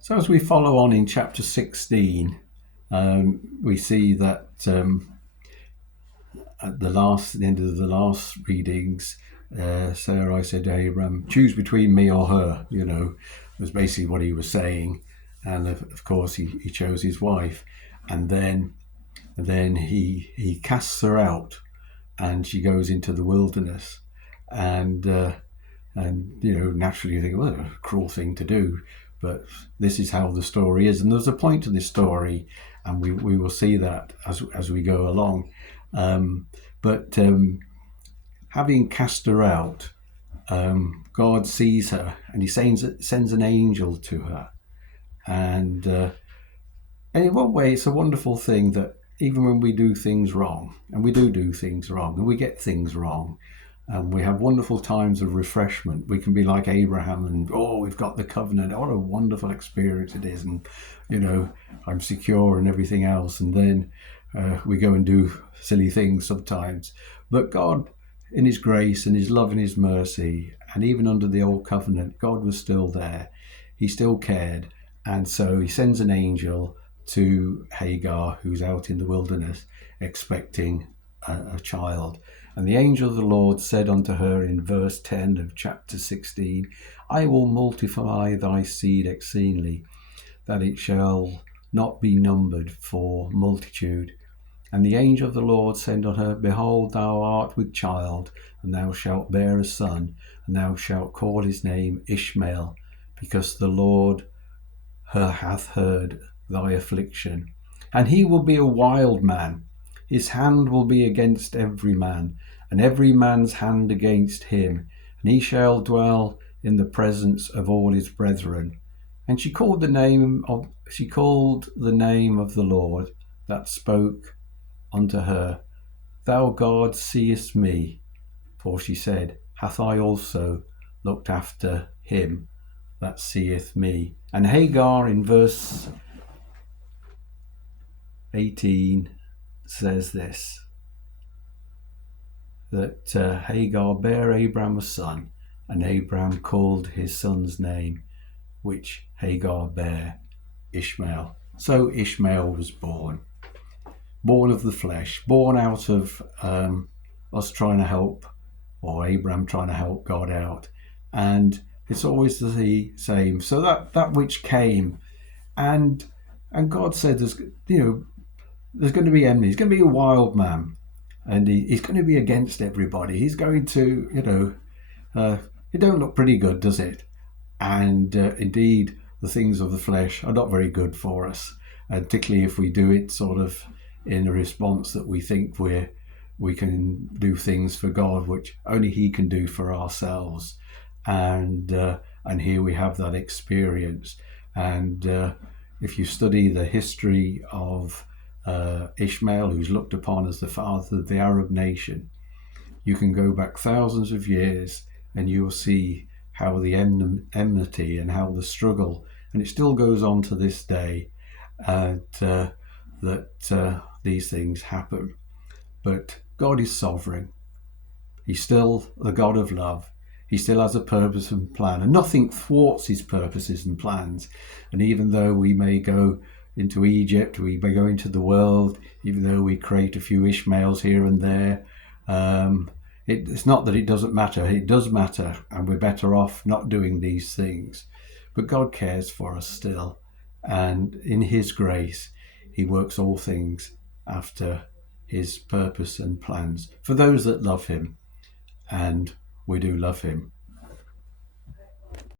So as we follow on in chapter 16, we see that at the end of the last readings, Sarai said to Abraham, choose between me or her, was basically what he was saying. And of course, he chose his wife. And then he casts her out, and she goes into the wilderness. And naturally you think, well, a cruel thing to do. But this is how the story is. And there's a point to this story, and we will see that as we go along. But having cast her out, God sees her, and he sends an angel to her. And in one way, it's a wonderful thing that even when we do things wrong, and we do things wrong, and we get things wrong, and we have wonderful times of refreshment, we can be like Abraham and, we've got the covenant. What a wonderful experience it is. And, I'm secure and everything else. And then we go and do silly things sometimes. But God, in his grace and his love and his mercy, and even under the old covenant, God was still there. He still cared. And so he sends an angel to Hagar, who's out in the wilderness expecting a child. And the angel of the Lord said unto her in verse 10 of chapter 16, I will multiply thy seed exceedingly, that it shall not be numbered for multitude. And the angel of the Lord said unto her, Behold, thou art with child, and thou shalt bear a son, and thou shalt call his name Ishmael, because the Lord hath heard thy affliction. And he will be a wild man. His hand will be against every man, and every man's hand against him. And he shall dwell in the presence of all his brethren. And she called the name of the Lord that spoke unto her, Thou God seest me. For she said, Hath I also looked after him that seeth me? And Hagar in verse 18 says this, that Hagar bare Abram a son, and Abram called his son's name, which Hagar bare, Ishmael. So Ishmael was born of the flesh, born out of us trying to help, or Abram trying to help God out. And it's always the same. So that which came, and God said, there's going to be enemy. He's going to be a wild man, and he's going to be against everybody. He's going to, it don't look pretty good, does it? And indeed, the things of the flesh are not very good for us, and particularly if we do it sort of in a response that we think we can do things for God, which only he can do for ourselves. And here we have that experience. And if you study the history of Ishmael, who's looked upon as the father of the Arab nation, you can go back thousands of years and you will see how the enmity and how the struggle, and it still goes on to this day, that these things happen. But God is sovereign. He's still the God of love. He still has a purpose and plan, and nothing thwarts his purposes and plans. And even though we may go into Egypt, we may go into the world, even though we create a few Ishmaels here and there, it's not that it doesn't matter. It does matter, and we're better off not doing these things. But God cares for us still, and in his grace, he works all things after his purpose and plans for those that love him, and we do love him.